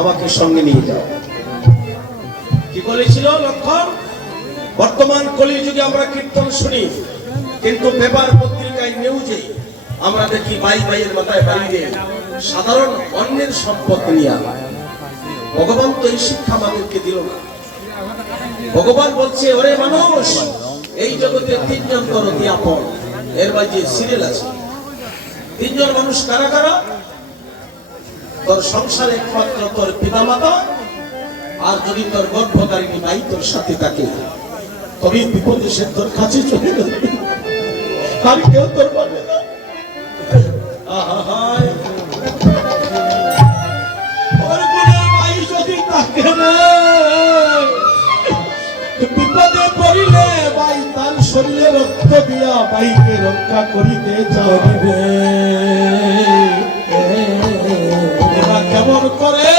আমাকে সঙ্গে নিয়ে যাও। কি বলেছিল লক্ষণ? বর্তমান কলিযুগে আমরা কীর্তন শুনি, কিন্তু পেপার পত্রিকায় নিউজে আমরা দেখি ভাই ভাইয়ের মাথায় বাড়ি দিয়ে সাধারণ অন্যের সম্পদ নিয়ে। ভগবান তো এই শিক্ষা আমাদেরকে দিল না। ভগবান বলছে, ওরে মানুষ, এই জগতে তিনজন তোর অতি আপন। এর মাঝে সিরিয়াল আছে। তিনজন মানুষ কারা কারা? তোর সংসারে একমাত্র তোর পিতামাতা, আর যদি তোর গর্ভধারিণী মাই তোর সাথে থাকে, তবে বিপদে সে তোর কাছে চলে গেল, আর কেউ তোর পারবে না। বিপদে পড়িলে ভাই তার শরীরে রক্ত দিয়া ভাইকে রক্ষা করিতে চাইবে। কেমন করে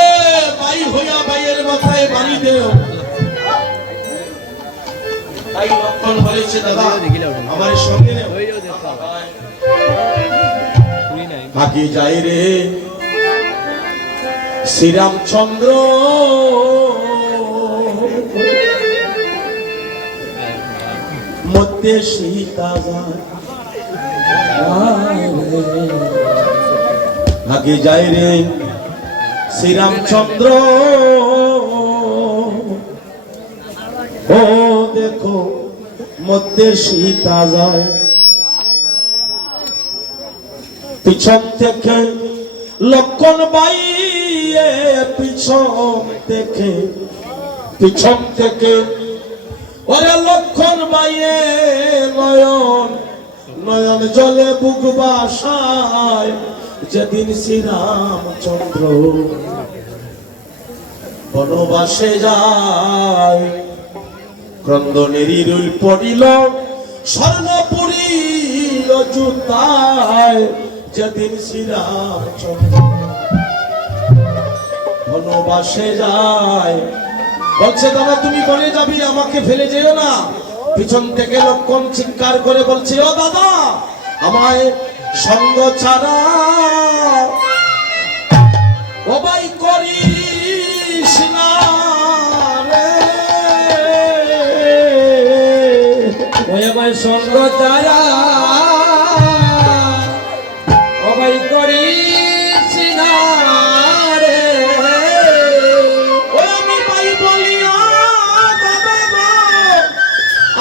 ভাই হইয়া ভাইয়ের মাথায় বাড়ি দেও। তাই লক্ষণ বলেছে, দাদা আমার সঙ্গে আগে যাই রে শ্রীরামচন্দ্র, মধ্যে সীতা যায়। আগে যাই রে শ্রীরামচন্দ্র, ও দেখো মধ্যে সীতা যায়। পিছন থেকে লক্ষণ ভাই, পিছন থেকে ওরে লক্ষণ ভাইয়ে নয়ন নয়ন জলে বুক বাসায়। যেদিন শ্রীরামচন্দ্র বনবাসে যায়, ক্রন্দনের রুল পড়িল স্বর্ণপুরী জুতায়। যেদিন শ্রীরামচন্দ্র বনবাসে যায়, বলছে দাদা তুমি বনে যাবি, আমাকে ফেলে যেও না। পিছন থেকে লক্ষণ চিৎকার করে বলছে, ও দাদা আমায় সঙ্গ ছাড়া ও ভাই করিস না রে, ওই আমায় সঙ্গ ছাড়া ও ভাই করিস না রে।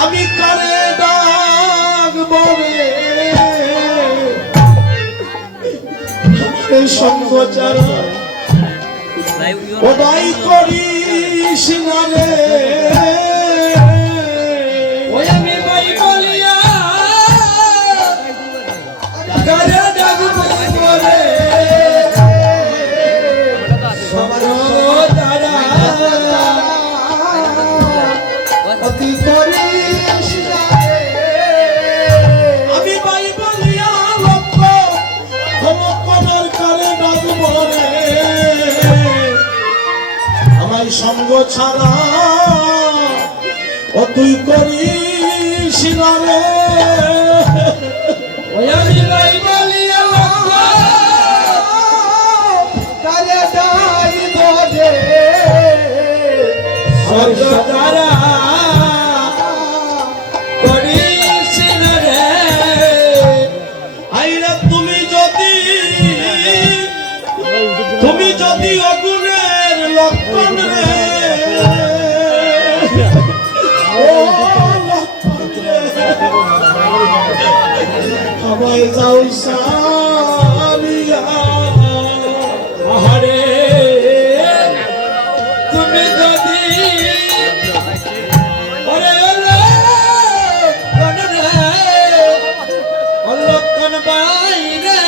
আমি কারে ডাকবো রে, সঙ্গ ছাড়া ও ভাই করিস না রে। ওই আমি ভাই বলিয়া কারে ডাকবো রে, সঙ্গ ছাড়া অতি করি। সঙ্গ ছাড়া ও তুই করিস না রে, ওই আমি ভাই বলিয়া কারে ডাইব রে, সঙ্গ ছাড়া করিস না রে। আইরা তুমি যদি অগুণের লক্ষণ রে, আমায় যাও সারিয়া। আহারে তুমি যদি লক্ষণ বাইরে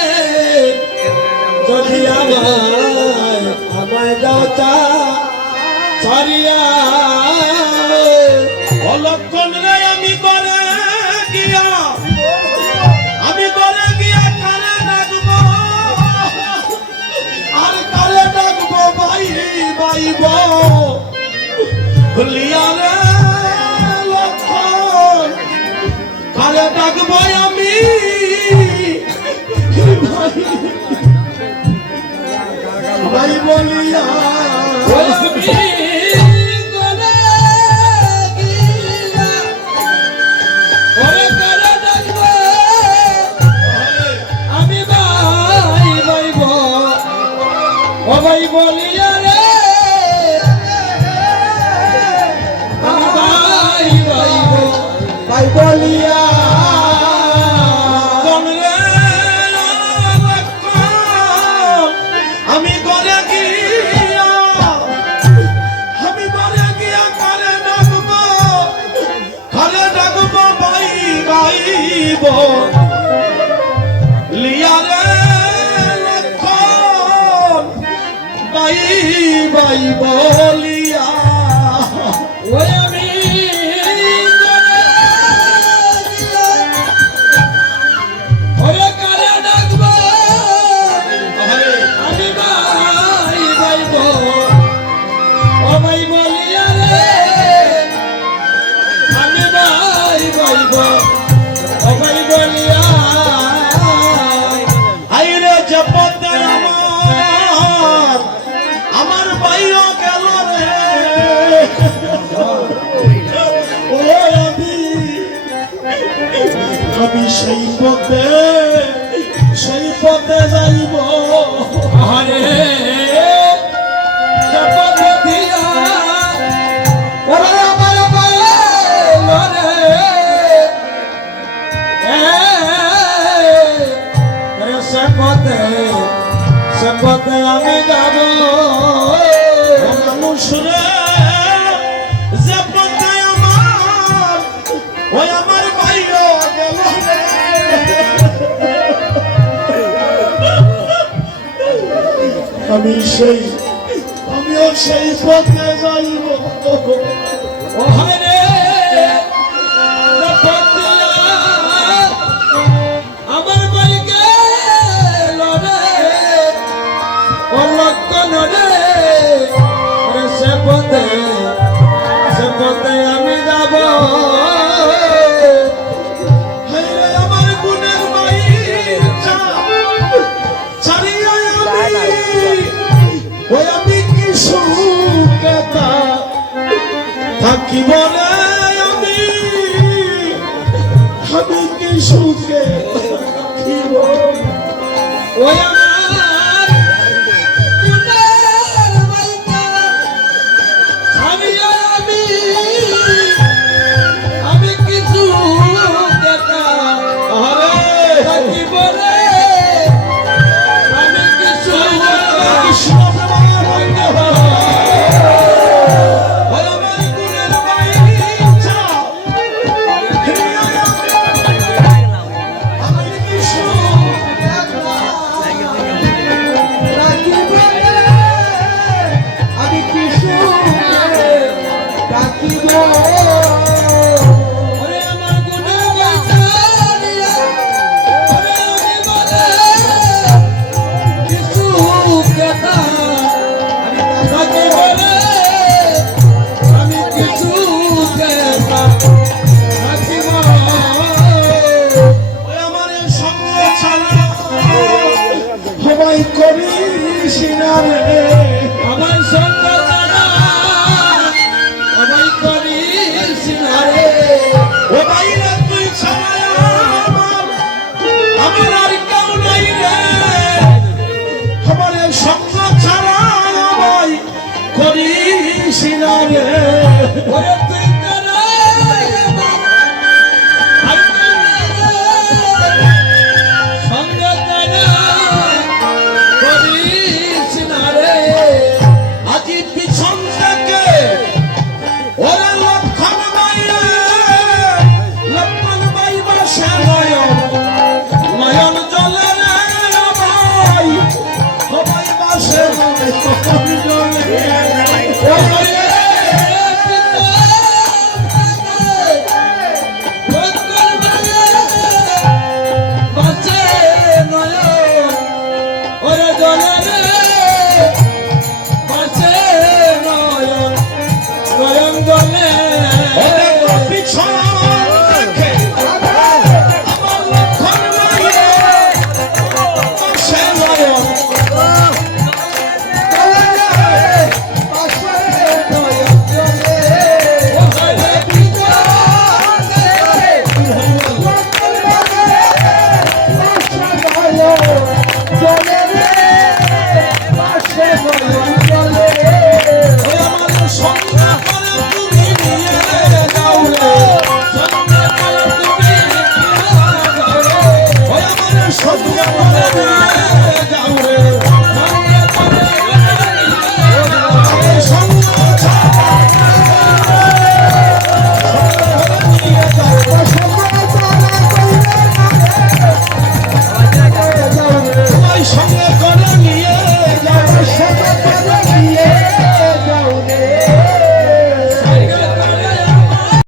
যদি আমায় যাও সারিয়া। অলক্ষণ রে আমি করে গিয়া কারে ডাকবো, আর কারে ডাকবো ভাই ভাইব ভুলিয়া রে লক্ষণ, কারে ডাকবো আমি ভাই বলিয়া। ভাই বলিয়া রে ভাই বলিয়া আমি করে গিয়া কালে ডাকবো ভাই ভাইব লিয়া রে ভাই ভাই বলিয়া ওই আমি ওরে কালে ডাকবো আমি ভাই ভাইব ও ভাই বলিয়া রে আমি ভাই ভাইব ও ভাই বলিয়া আইরে জপতে আমার ভাইও গেল রে ও আমি সেই পথে যাইব আরে জপত দিয়া ওরে আমার ভাই রে সে পথে আমি যাব মানুষ রে যে পথে আমার ওই আমার ভাইও গেল রে আমিও সেই পথে যাইব ও হায় রে জপত দিয়া আমার ভাই গেল রে ও লক্ষণ রে সে পথে আমি যাব হায়রে আমার গুণের মাইর ছাড়িয়া আমি কি সুখে থাকিব রে আমি কি সুখে থাকিব ওই আমার গুণের মাইকা ছাড়িয়া আমি কিছু দেখা থাকিব রে আমি কিছু ওরে আমার গুণের মাইকা ওরে আমি বলে কিছু দেখা থাকিব রে আমি কিছু দেখা থাকিব ওই আমার এই সঙ্গ ছাড়া সবাই করিস না রে আমার সঙ্গ তারা আমায় করিস না রে ও বাইরে তুই ছাড়া আমার আর কেউ নাই রে আমার এই সঙ্গ ছাড়া আমায় করিস না রে ওরে তুই তারা আর কেউ নাই রে। সঙ্গ তারা করিস না রে আজি পিছন থেকে ওরা লক্ষণ বাইরে লক্ষণ বাই বাসে নয়ন জলে রে ভাই সবাই বাসে নয়ন জলে ও হরে বাঁচে নয়ন ওরে জলে রে বাঁচে নয়ন নয়ন জলে ওদের পিছন থেকে আমার লক্ষণ বাইরে বাসে নয়ন সদু